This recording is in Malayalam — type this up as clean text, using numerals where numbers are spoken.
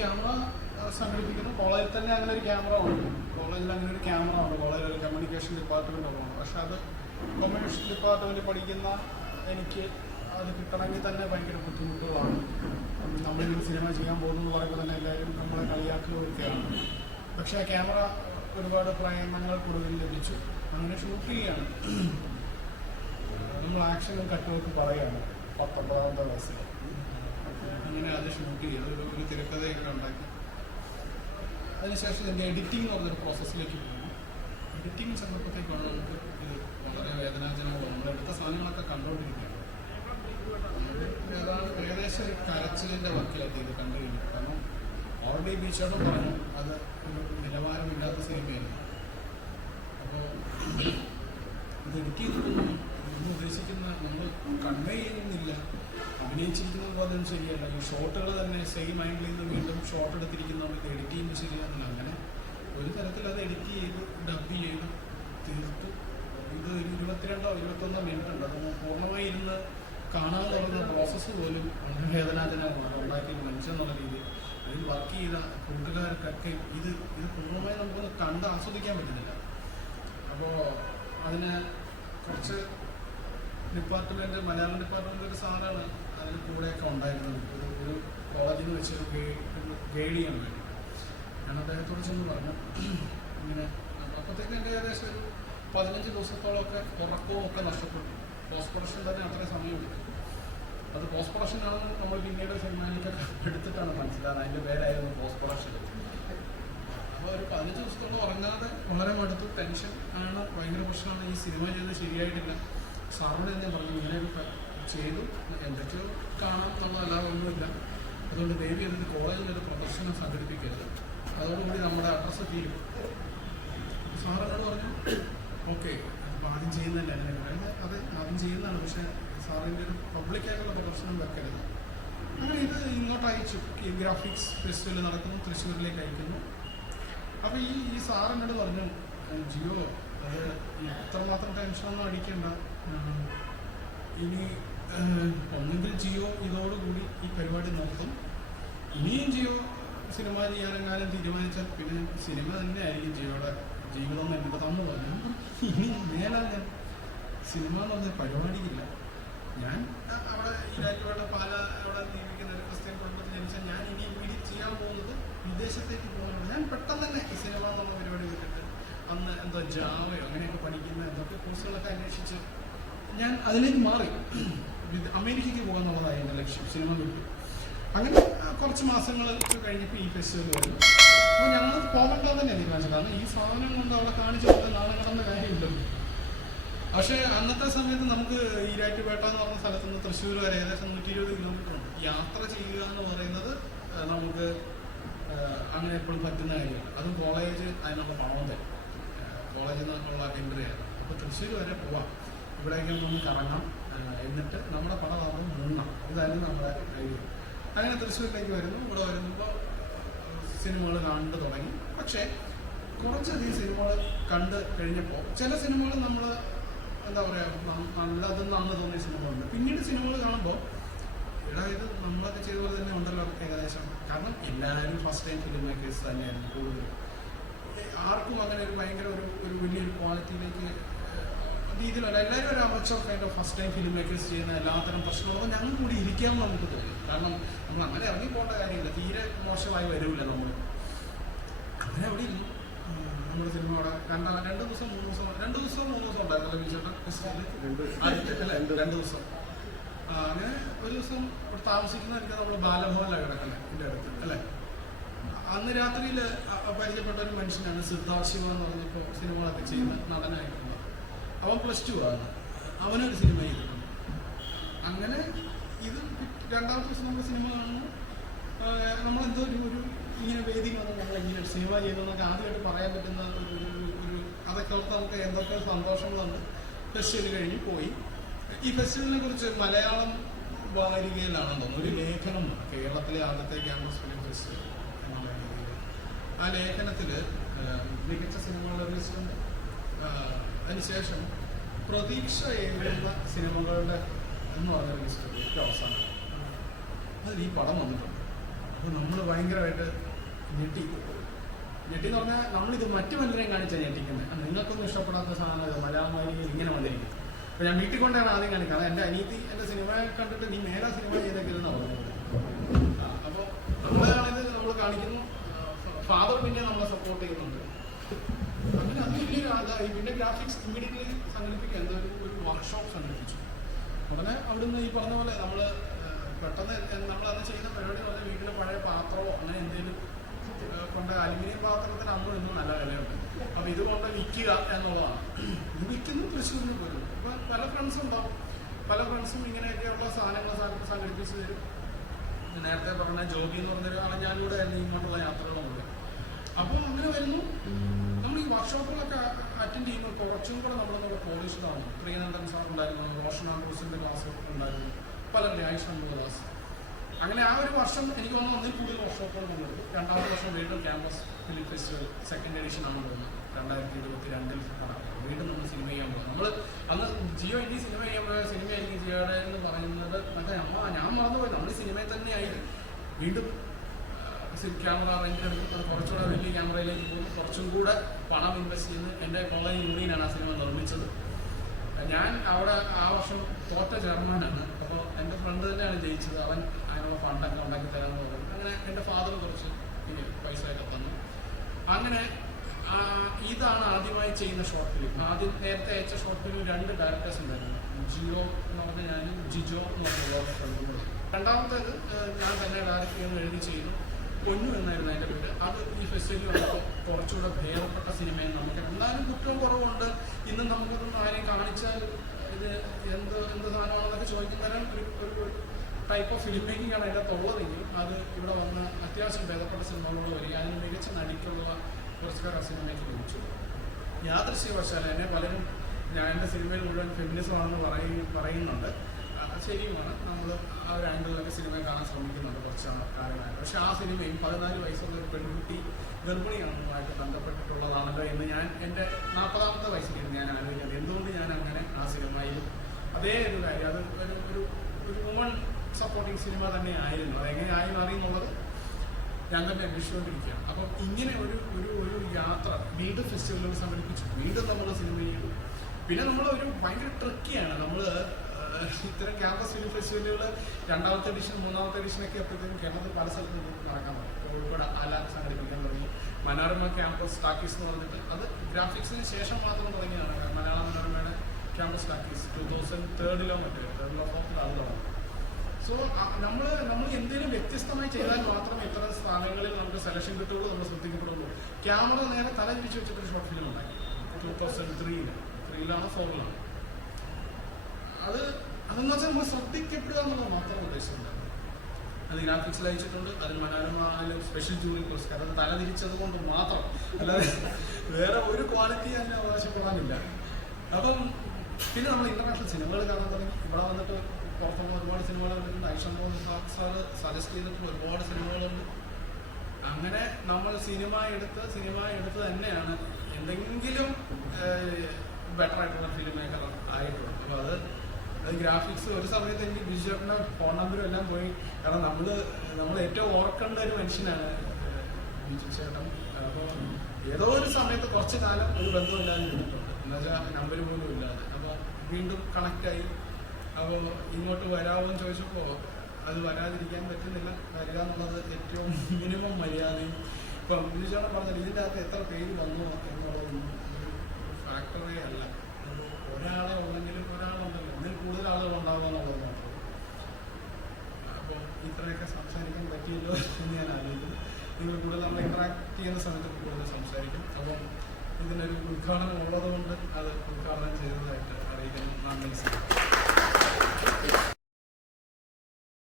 ക്യാമറ സംഘടിപ്പിക്കുന്നു. കോളേജിൽ തന്നെ അങ്ങനെ ഒരു ക്യാമറ ഉണ്ട്. കോളേജിൽ അങ്ങനെ ഒരു ക്യാമറ ഉണ്ട്. കോളേജിൽ ഒരു കമ്മ്യൂണിക്കേഷൻ ഡിപ്പാർട്ട്മെൻ്റ് ഉണ്ട്. പക്ഷെ അത് കൊമേഴ്ഷ്യൽ ഡിപ്പാർട്ട്മെൻറ്റ് പഠിക്കുന്ന എനിക്ക് അത് കിട്ടണമെങ്കിൽ തന്നെ ഭയങ്കര ബുദ്ധിമുട്ടുകളാണ്. നമ്മളിങ്ങനെ സിനിമ ചെയ്യാൻ പോകുന്നത് പറയുമ്പോൾ തന്നെ എല്ലാവരും നമ്മളെ കളിയാക്കുകയൊക്കെയാണ്. പക്ഷേ ആ ക്യാമറ ഒരുപാട് പ്രയത്നങ്ങൾക്കൊടുവിൽ ലഭിച്ചു. അങ്ങനെ ഷൂട്ട് ചെയ്യുകയാണ്. നമ്മൾ ആക്ഷനും കട്ടുമൊക്കെ പറയുകയാണ് 19ാമത്തെ വയസ്സിൽ. അങ്ങനെ അത് ഷൂട്ട് ചെയ്ത് ഒരു തിരക്കഥയൊക്കെ ഉണ്ടാക്കി അതിനുശേഷം എൻ്റെ എഡിറ്റിംഗ് എന്ന് പറഞ്ഞൊരു പ്രോസസ്സിലേക്ക് പോകുന്നു. എഡിറ്റിംഗ് സന്ദർഭത്തേക്കാണ് നമുക്ക് ഇത് വളരെ വേദനാജനകമാണ്. നമ്മളെടുത്ത സാധനങ്ങളൊക്കെ കണ്ടുകൊണ്ടിരിക്കുകയാണ്. ഏകദേശം ഒരു കരച്ചിലിൻ്റെ വക്കിലെത്തി ഇത് കണ്ടു കഴിഞ്ഞു. കാരണം ഓൾറെഡി ബീച്ചോടും പറഞ്ഞു അത് ഒരു നിലവാരമില്ലാത്ത സിനിമയായിരുന്നു. അപ്പോൾ ഇത് എഡിറ്റ് ചെയ്തിട്ടൊന്നും നമ്മൾ ഉദ്ദേശിക്കുന്ന നമ്മൾ കൺവേ ചെയ്യുന്നില്ല. അഭിനയിച്ചിരിക്കുന്നത് പോലും ശരിയല്ല. ഈ ഷോട്ടുകൾ തന്നെ സെയിം ആംഗിളിൽ നിന്ന് വീണ്ടും ഷോട്ട് എടുത്തിരിക്കുന്നതുകൊണ്ട് ഇത് എഡിറ്റ് ചെയ്യുമ്പോൾ ശരിയാകുന്നില്ല. അങ്ങനെ ഒരു തരത്തിൽ അത് എഡിറ്റ് ചെയ്ത് ഡബ് ചെയ്ത് തീർത്തു. ഇത് ഒരു 22-21 മിനിറ്റ് ഉണ്ട്. അത് പൂർണ്ണമായി ഇരുന്ന് കാണാമെന്ന് പറയുന്ന പ്രോസസ്സ് പോലും വളരെ വേദനാജനകമാണ്. ഉണ്ടാക്കിയ മനുഷ്യൻ എന്നുള്ള രീതിയിൽ അതിൽ വർക്ക് ചെയ്ത കൂട്ടുകാർക്കൊക്കെ ഇത് പൂർണ്ണമായി നമുക്കൊന്ന് കണ്ട് ആസ്വദിക്കാൻ പറ്റുന്നില്ല. അപ്പോൾ അതിന് കുറച്ച് ഡിപ്പാർട്ട്മെൻറ്റ്, മലയാളം ഡിപ്പാർട്ട്മെൻറ്റ് ഒരു സാറാണ് അതിന് കൂടെയൊക്കെ ഉണ്ടായിരുന്നത്. ഒരു കോളേജിൽ നിന്ന് വെച്ചൊരു ഗൈഡ് ചെയ്യാൻ വേണ്ടി ഞാൻ അദ്ദേഹത്തോട് ചെന്ന് പറഞ്ഞു ഇങ്ങനെ. അപ്പോഴത്തേക്കും എൻ്റെ ഏകദേശം ഒരു 15 ദിവസത്തോളമൊക്കെ ഉറക്കവും ഒക്കെ നഷ്ടപ്പെട്ടു. പോസ്റ്റ് പ്രൊഡക്ഷൻ തന്നെ അത്രയും സമയമെടുത്തു. അത് പോസ്റ്റ് പ്രൊഡക്ഷനാണെന്ന് നമ്മൾ പിന്നീട് സിനിമാനിക്കൊക്കെ എടുത്തിട്ടാണ് മനസ്സിലാകുന്നത്. അതിൻ്റെ പേരായിരുന്നു പോസ്റ്റ് പ്രൊഡക്ഷൻ. അപ്പോൾ ഒരു 15 ദിവസത്തോളം ഉറങ്ങാതെ വളരെ മടുത്തു. ടെൻഷൻ ആണ്, ഭയങ്കര പ്രശ്നമാണ്. ഈ സിനിമ ചെയ്ത് ശരിയായിട്ടില്ല. സാറിനോട് ഞാൻ പറഞ്ഞു ഇങ്ങനെയൊക്കെ ചെയ്തു, എന്തൊക്കെയോ കാണാം എന്നുള്ളതല്ലാതെ ഒന്നുമില്ല. അതുകൊണ്ട് ദേവി അതിന് കോളേജിലൊരു പ്രദർശനം സംഘടിപ്പിക്കരുത്, അതോടുകൂടി നമ്മുടെ അഡ്രസ്സ് തീരും. സാറിനോട് പറഞ്ഞു ഓക്കെ, അപ്പോൾ ആദ്യം ചെയ്യുന്നതല്ലേ അങ്ങനെ പറയുന്നത്. അതെ, ആദ്യം ചെയ്യുന്നതാണ്. പക്ഷേ സാറിൻ്റെ ഒരു പബ്ലിക്കായിട്ടുള്ള പ്രദർശനം വെക്കരുത്. അങ്ങനെ ഇത് ഇങ്ങോട്ട് അയച്ചു. ഗ്രാഫിക്സ് ഫെസ്റ്റിവൽ നടക്കുന്നു, തൃശ്ശൂരിലേക്ക് അയക്കുന്നു. അപ്പോൾ ഈ സാറിനോട് പറഞ്ഞു ജിയോ അത് ഇത്രമാത്രം ടെൻഷനൊന്നും അടിക്കണ്ട. ഇനി ഒന്നെങ്കിൽ ജിയോ ഇതോടുകൂടി ഈ പരിപാടി നിർത്തും. ഇനിയും ജിയോ സിനിമ ചെയ്യാനെങ്ങാനും തീരുമാനിച്ചാൽ പിന്നെ സിനിമ തന്നെ ആയിരിക്കും ജിയോയുടെ ജീവിതം എന്ന് എനിക്ക് തന്നു പറഞ്ഞു. ഇനി മേലാൽ ഞാൻ സിനിമ എന്ന് പറഞ്ഞ പരിപാടിയില്ല. ഞാൻ അവിടെ ഈരാറ്റുപേട്ട അവിടെ ജീവിക്കുന്ന ഒരു ക്രിസ്ത്യൻ കുടുംബത്തിൽ ജനിച്ചാൽ ഞാൻ ഇനി വീട്ടിൽ ചെയ്യാൻ പോകുന്നത് വിദേശത്തേക്ക് പോകുന്നത്. ഞാൻ പെട്ടെന്ന് തന്നെ സിനിമ എന്നുള്ള പരിപാടി വിട്ടിട്ട് അന്ന് എന്തോ ജാവയോ അങ്ങനെയൊക്കെ പഠിക്കുന്ന എന്തൊക്കെ കോഴ്സുകളൊക്കെ അന്വേഷിച്ച് ഞാൻ അതിലേക്ക് മാറി. അമേരിക്കയ്ക്ക് പോകാന്നുള്ളതായി എൻ്റെ ലക്ഷ്യം. സിനിമ വിട്ടു. അങ്ങനെ കുറച്ച് മാസങ്ങൾ കഴിഞ്ഞപ്പോൾ ഈ ഫെസ്റ്റിവൽ വരുന്നു. അപ്പോൾ ഞങ്ങൾ പോകണ്ടെന്ന് തന്നെ തീരുമാനിച്ചത്. കാരണം ഈ സാധനം കൊണ്ട് അവിടെ കാണിച്ചു കൊടുത്താൽ നാളെ കിടന്ന കാര്യമില്ലല്ലോ. പക്ഷേ അന്നത്തെ സമയത്ത് നമുക്ക് ഈരാറ്റുപേട്ട എന്ന് പറഞ്ഞ സ്ഥലത്ത് നിന്ന് തൃശ്ശൂർ വരെ ഏകദേശം 120 കിലോമീറ്റർ ഉണ്ട്. യാത്ര ചെയ്യുക എന്ന് പറയുന്നത് നമുക്ക് അങ്ങനെ എപ്പോഴും പറ്റുന്ന കാര്യമല്ല. അതും കോളേജ് അതിനുള്ള പണവും തരും. കോളേജിൽ നിന്നുള്ള എൻട്രിയാണ്. അപ്പോൾ തൃശ്ശൂർ വരെ പോവാം, ഇവിടേക്ക് ഒന്ന് കറങ്ങാം, എന്നിട്ട് നമ്മുടെ പണം നമ്മൾ മുങ്ങാം. ഇതായിരുന്നു നമ്മുടെ ഐഡിയ. അങ്ങനെ തൃശ്ശൂരിലേക്ക് വരുന്നു. ഇവിടെ വരുമ്പോൾ സിനിമകൾ കണ്ടു തുടങ്ങി. പക്ഷേ കുറച്ചധികം സിനിമകൾ കണ്ട് കഴിഞ്ഞപ്പോൾ ചില സിനിമകൾ നമ്മൾ എന്താ പറയുക നല്ലതെന്നാണ് തോന്നിയ സിനിമകളുണ്ട്. പിന്നീട് സിനിമകൾ കാണുമ്പോൾ ഇത് നമ്മളൊക്കെ ചെയ്ത പോലെ തന്നെ ഉണ്ടല്ലോ ഏകദേശം. കാരണം എല്ലാവരും ഫസ്റ്റ് ടൈം ഫിലിം മേക്കേഴ്സ് തന്നെയായിരുന്നു കൂടുതലും. ആർക്കും അങ്ങനെ ഒരു ഭയങ്കര ഒരു വലിയൊരു ക്വാളിറ്റിയിലേക്ക് രീതിയിലല്ല. എല്ലാവരും ഒരു amateur kind of first time film makers ചെയ്യുന്ന എല്ലാത്തരം പ്രശ്നങ്ങളും ഞങ്ങൾ കൂടി ഇരിക്കാമെന്ന് നമുക്ക് തോന്നി. കാരണം നമ്മൾ അങ്ങനെ ഇറങ്ങി പോകേണ്ട കാര്യമില്ല, തീരെ മോശമായി വരില്ല നമ്മൾ. അങ്ങനെ അവിടെ ഇല്ല. നമ്മുടെ സിനിമ അവിടെ 2 ദിവസം 3 ദിവസം 2 ദിവസം 3 ദിവസം ഉണ്ടായിരുന്നല്ലോ ബീച്ചേട്ടൻ ഫെസ്റ്റിവല്. 2 ദിവസം. അങ്ങനെ ഒരു ദിവസം ഇവിടെ താമസിക്കുന്നവർക്ക് നമ്മൾ ബാലഭവനിലാണ് കിടക്കുന്നത് എൻ്റെ അടുത്ത് അല്ലേ. അന്ന് രാത്രിയിൽ പരിചയപ്പെട്ട ഒരു മനുഷ്യനാണ് സിദ്ധാർത്ഥ് ശിവ എന്ന് പറഞ്ഞപ്പോൾ സിനിമകളൊക്കെ ചെയ്യുന്ന നടനായിട്ടുള്ളത്. അവൻ +2 ആണ്. അവനൊരു സിനിമ ചെയ്തിട്ടുണ്ട്. അങ്ങനെ ഇത് 2ാമത്തെ ദിവസം നമ്മൾ സിനിമ കാണുന്നു. നമ്മളെന്തോ ഒരു ഇങ്ങനെ വേദി വന്നു നമ്മളിങ്ങനെ സിനിമ ചെയ്തതെന്നൊക്കെ ആദ്യമായിട്ട് പറയാൻ പറ്റുന്ന ഒരു അതൊക്കെ ഓർത്ത് നമുക്ക് എന്തൊക്കെ സന്തോഷങ്ങളുണ്ട്. ഫെസ്റ്റിവൽ കഴിഞ്ഞ് പോയി. ഈ ഫെസ്റ്റിവലിനെ കുറിച്ച് മലയാളം വാരികയിലാണെന്ന് തോന്നുന്നു ഒരു ലേഖനം, കേരളത്തിലെ ആദ്യത്തെ ക്യാമ്പസ് ഫിലിം ഫെസ്റ്റിവൽ എന്നുള്ള രീതിയിൽ. ആ ലേഖനത്തിൽ മികച്ച സിനിമകളുടെ ലിസ്റ്റുണ്ട്. അതിനുശേഷം പ്രതീക്ഷ എഴുതുന്ന സിനിമകളുടെ എന്ന് പറഞ്ഞൊരു ലിസ്റ്റ് ഏറ്റവും അവസാനം അതിൽ ഈ പടം വന്നിട്ടുണ്ട്. അപ്പോൾ നമ്മൾ ഭയങ്കരമായിട്ട് ഞെട്ടി എന്ന് പറഞ്ഞാൽ നമ്മളിത് മറ്റു പലരെയും കാണിച്ചാൽ ഞെട്ടിക്കുന്നത്. നിങ്ങൾക്കൊന്നും ഇഷ്ടപ്പെടാത്ത സാധനം ഇത് മലയാളം വാരികയിൽ ഇങ്ങനെ വന്നിരിക്കും. അപ്പോൾ ഞാൻ വീട്ടിൽ കൊണ്ടാണ് ആദ്യം കാണിക്കുന്നത്. എൻ്റെ അനീതി എൻ്റെ സിനിമ കണ്ടിട്ട് നീ മേലാ സിനിമ ചെയ്തേക്കില്ലെന്നാണ് പറഞ്ഞത്. അപ്പോൾ നമ്മളാണിത് നമ്മൾ കാണിക്കുന്നു. ഫാദർ പിന്നെ നമ്മളെ സപ്പോർട്ട് ചെയ്യുന്നുണ്ട്. അങ്ങനെ അത് വലിയൊരു ആദായി. പിന്നെ ഗ്രാഫിക്സ് ഇമ്മീഡിയറ്റ്ലി സംഘടിപ്പിക്കുക, എന്താ ഒരു വർക്ക്ഷോപ്പ് സംഘടിപ്പിച്ചു. ഉടനെ അവിടുന്ന് ഈ പറഞ്ഞ പോലെ നമ്മൾ പെട്ടെന്ന് നമ്മളത് ചെയ്യുന്ന പരിപാടി എന്ന് പറഞ്ഞാൽ വീട്ടിലെ പഴയ പാത്രമോ അങ്ങനെ എന്തെങ്കിലും കൊണ്ട് അലുമിനിയം പാത്രത്തിന് അന്നും ഇന്നും നല്ല വിലയുണ്ട്. അപ്പോൾ ഇതുകൊണ്ട് വിൽക്കുക എന്നുള്ളതാണ്. ഇത് വിൽക്കുന്നു തൃശ്ശൂരിന് പോലും. ഇപ്പം പല ഫ്രണ്ട്സും ഉണ്ടാവും. പല ഫ്രണ്ട്സും ഇങ്ങനെയൊക്കെയുള്ള സാധനങ്ങൾ സംഘടിപ്പിച്ച് തരും. നേരത്തെ പറഞ്ഞ ജോബി എന്ന് പറഞ്ഞൊരാളെ ഞാനിവിടെ ഇങ്ങോട്ടുള്ള യാത്രകളുണ്ട്. അപ്പോൾ അങ്ങനെ വരുന്നു. നമ്മൾ ഈ വർക്ക്ഷോപ്പുകളൊക്കെ അറ്റൻഡ് ചെയ്യുമ്പോൾ കുറച്ചും കൂടെ നമ്മളൊന്നുകൂടെ പോളിഷ്ഡാണ്. പ്രിയനന്ദൻ സാർ ഉണ്ടായിരുന്നു, റോഷൻ ആൻഡ്രൂസിൻ്റെ ക്ലാസ് ഉണ്ടായിരുന്നു, പലരുടെ ആയിഷ അംബുദാസ്. അങ്ങനെ ആ ഒരു വർഷം എനിക്ക് തോന്നുന്നു ഒന്നിൽ കൂടുതൽ വർക്ക്ഷോപ്പുകൾ കൊണ്ടുവരും. രണ്ടാമത്തെ വർഷം വീണ്ടും campus film festival second edition ആണ് തോന്നുന്നത് 2022 വീണ്ടും നമ്മൾ സിനിമ ചെയ്യാൻ പോകും. നമ്മൾ അന്ന് ജിയോ ഇനി സിനിമ ചെയ്യാൻ പോയ സിനിമയായിരിക്കും ജിയോയുടെ എന്ന് പറയുന്നത്. മറ്റേ ഞാൻ മറന്നുപോയി. നമ്മൾ സിനിമയിൽ തന്നെയായി വീണ്ടും ക്യാമറ റെന്റിനെടുത്ത് കുറച്ചുകൂടെ വലിയ ക്യാമറയിലേക്ക് പോകും. കുറച്ചും കൂടെ പണം ഇൻവെസ്റ്റ് ചെയ്ത് എൻ്റെ കോളേജ് യൂണിയനാണ് ആ സിനിമ നിർമ്മിച്ചത്. ഞാൻ അവിടെ ആ വർഷം തോറ്റ ചെയർമാനാണ്. അപ്പോൾ എൻ്റെ ഫ്രണ്ട് തന്നെയാണ് ജയിച്ചത്. അവൻ അതിനുള്ള ഫണ്ടൊക്കെ ഉണ്ടാക്കി തരാമെന്ന് പറഞ്ഞു. അങ്ങനെ എൻ്റെ ഫാദർ കുറച്ച് പൈസയൊക്കെ തന്നു. അങ്ങനെ ഇതാണ് ആദ്യമായി ചെയ്യുന്ന ഷോർട്ട് ഫിലിം. ആദ്യം നേരത്തെ അയച്ച ഷോർട്ട് ഫിലിം 2 ഡയറക്ടേഴ്സ് ഉണ്ടായിരുന്നു. ജിയോ എന്ന് പറഞ്ഞ ഞാനും ജിജോ എന്ന് പറഞ്ഞ വേറെ ഫ്രണ്ടുകളും. രണ്ടാമത്തേത് ഞാൻ തന്നെ ഡയറക്റ്റ് ചെയ്യുന്ന എഴുതി ചെയ്യുന്നു. പൊന്നു എന്നായിരുന്നു അതിൻ്റെ പേര്. അത് ഈ ഫെസ്റ്റിവലിൽ വന്നപ്പോൾ കുറച്ചുകൂടെ ഭേദപ്പെട്ട സിനിമയും നമുക്ക് എന്നാലും കുറ്റവും കുറവുണ്ട്. ഇന്നും നമുക്കൊന്നും ആരെയും കാണിച്ചാൽ ഇത് എന്ത് സാധനമാണെന്നൊക്കെ ചോദിക്കുന്നതരം ഒരു ടൈപ്പ് ഓഫ് ഫിലിം മേക്കിംഗ് ആണ് അതിൻ്റെ തുള്ളതെങ്കിലും അത് ഇവിടെ വന്ന് അത്യാവശ്യം ഭേദപ്പെട്ട സിനിമകളോട് വരിക. അതിന് മികച്ച നടിക്കുള്ള പുരസ്കാര സിനിമയ്ക്ക് ലഭിച്ചു. യാദൃശ്യവശാൽ എന്നെ പലരും ഞാൻ എൻ്റെ സിനിമയിൽ മുഴുവൻ ഫെമിനിസമാണെന്ന് പറയുന്നുണ്ട്. ശരിയുമാണ്. നമ്മൾ ആ ഒരു ആംഗിളിലൊക്കെ സിനിമ കാണാൻ ശ്രമിക്കുന്നുണ്ട് കുറച്ച് കാലമായിട്ട്. പക്ഷെ ആ സിനിമയും 14 വയസ്സുള്ള ഒരു പെൺകുട്ടി ഗർഭിണിയാണെന്നുമായിട്ട് ബന്ധപ്പെട്ടിട്ടുള്ളതാണല്ലോ എന്ന് ഞാൻ എൻ്റെ 40ാമത്തെ വയസ്സിലാണ് ഞാൻ ആലോചിക്കുന്നത്. എന്തുകൊണ്ട് ഞാൻ അങ്ങനെ ആ സിനിമയിലും അതേ ഒരു കാര്യം അത് ഒരു വുമൺ സപ്പോർട്ടിങ് സിനിമ തന്നെ ആയിരുന്നു. അതെങ്ങനെയായി മാറി എന്നുള്ളത് ഞാൻ തന്നെ അന്വേഷിച്ചുകൊണ്ടിരിക്കുകയാണ്. അപ്പം ഇങ്ങനെ ഒരു യാത്ര വീണ്ടും ഫെസ്റ്റിവലുകൾ സംഘടിപ്പിച്ചു. വീണ്ടും നമ്മൾ സിനിമ ചെയ്തു. പിന്നെ നമ്മൾ ഒരു ഭയങ്കര ട്രിക്കിയാണ്. നമ്മൾ ഇത്തരം ക്യാമ്പസ് ഫിലിം ഫെസ്റ്റിവലുകൾ 2ാമത്തെ എഡിഷൻ 3ാമത്തെ എഡിഷനൊക്കെ അപ്പോഴത്തേക്കും കേരളത്തിൽ പല സ്ഥലത്തും നടക്കാൻ തുടങ്ങി. കോഴിക്കോട് ആല സംഘടിപ്പിക്കാൻ തുടങ്ങി. മനോരമ ക്യാമ്പസ് ടാക്കീസ് എന്ന് പറഞ്ഞിട്ട് അത് ഗ്രാഫിക്സിന് ശേഷം മാത്രം തുടങ്ങിയതാണ്. മലയാള മനോരമയുടെ ക്യാമ്പസ് ടാക്കീസ് 2003 മറ്റേ 4th അത് തുടങ്ങി. സോ നമ്മൾ എന്തെങ്കിലും വ്യത്യസ്തമായി ചെയ്താൽ മാത്രമേ ഇത്തരം സ്ഥാനങ്ങളിൽ നമുക്ക് സെലക്ഷൻ കിട്ടുകയുള്ളൂ, നമ്മൾ ശ്രദ്ധിക്കപ്പെടുള്ളൂ. ക്യാമറ നേരെ തല തിരിച്ചു വെച്ചിട്ടൊരു ഷോർട്ട് ഫിലിം ഉണ്ടാക്കി 2003-ലാണ് 4-ലാണ്. അതെന്ന് വെച്ചാൽ നമ്മൾ ശ്രദ്ധിക്കപ്പെടുക എന്നുള്ളത് മാത്രം ഉദ്ദേശിച്ചിട്ടുണ്ട്. അത് ഗ്രാഫിക്സിൽ അയച്ചിട്ടുണ്ട്. അതിൽ മനോരമ സ്പെഷ്യൽ ജൂറി പുരസ്കാരം അത് തലതിരിച്ചത് കൊണ്ട് മാത്രം, അല്ലാതെ വേറെ ഒരു ക്വാളിറ്റി അതിന് അവകാശപ്പെടാനില്ല. അപ്പം പിന്നെ നമ്മൾ ഇന്റർനാഷണൽ സിനിമകൾ കാണാൻ തുടങ്ങി. ഇവിടെ വന്നിട്ട് പുറത്തുള്ള ഒരുപാട് സിനിമകൾ കണ്ടിട്ടുണ്ട്. ഐഷ സാറ് സജസ്റ്റ് ചെയ്തിട്ടുള്ള ഒരുപാട് സിനിമകളുണ്ട്. അങ്ങനെ നമ്മൾ സിനിമ എടുത്ത് തന്നെയാണ് എന്തെങ്കിലും ബെറ്റർ ആയിട്ടുള്ള ഫിലിം മേക്കർ ആയിട്ടുള്ളത്. അപ്പോൾ അത് ഗ്രാഫിക്സ് ഒരു സമയത്ത് എനിക്ക് ബിജുചേട്ടൻ്റെ ഫോൺ നമ്പറും എല്ലാം പോയി. കാരണം നമ്മൾ ഏറ്റവും ഓർക്കേണ്ട ഒരു മനുഷ്യനാണ് ബിജുചേട്ടൻ. അപ്പോൾ ഏതോ ഒരു സമയത്ത് കുറച്ച് കാലം ഒരു ബന്ധമില്ലാതെ ഇരുന്നിട്ടുണ്ട്. എന്നുവെച്ചാൽ നമ്പർ പോലും ഇല്ലാതെ. അപ്പോൾ വീണ്ടും കണക്റ്റായി. അപ്പോൾ ഇങ്ങോട്ട് വരാമെന്ന് ചോദിച്ചപ്പോൾ അത് വരാതിരിക്കാൻ പറ്റുന്നില്ല. വരിക എന്നുള്ളത് ഏറ്റവും മിനിമം മര്യാദയും. ഇപ്പം ബിജുചേട്ടൻ പറഞ്ഞത് ഇതിൻ്റെ അകത്ത് എത്ര പേര് വന്നു എന്നുള്ളതൊന്നും ഒരു ഫാക്ടറേ അല്ല. ഒരാളെ ഉണ്ടെങ്കിലും ഒരാളുണ്ടല്ലോ, ഇതിൽ കൂടുതൽ ആളുകൾ ഉണ്ടാകുക എന്നുള്ളത് മാത്രം. അപ്പോൾ ഇത്രയൊക്കെ സംസാരിക്കാൻ പറ്റിയല്ലോ എന്ന് ഞാൻ ആലോചിക്കുന്നു. നിങ്ങൾ കൂടുതൽ നമ്മൾ ഇൻട്രാക്ട് ചെയ്യുന്ന സമയത്ത് കൂടുതൽ സംസാരിക്കും. അപ്പം ഇതിനൊരു ഉദ്ഘാടനം ഉള്ളതുകൊണ്ട് അത് ഉദ്ഘാടനം ചെയ്തതായിട്ട് അറിയിക്കുന്നു. നന്ദി.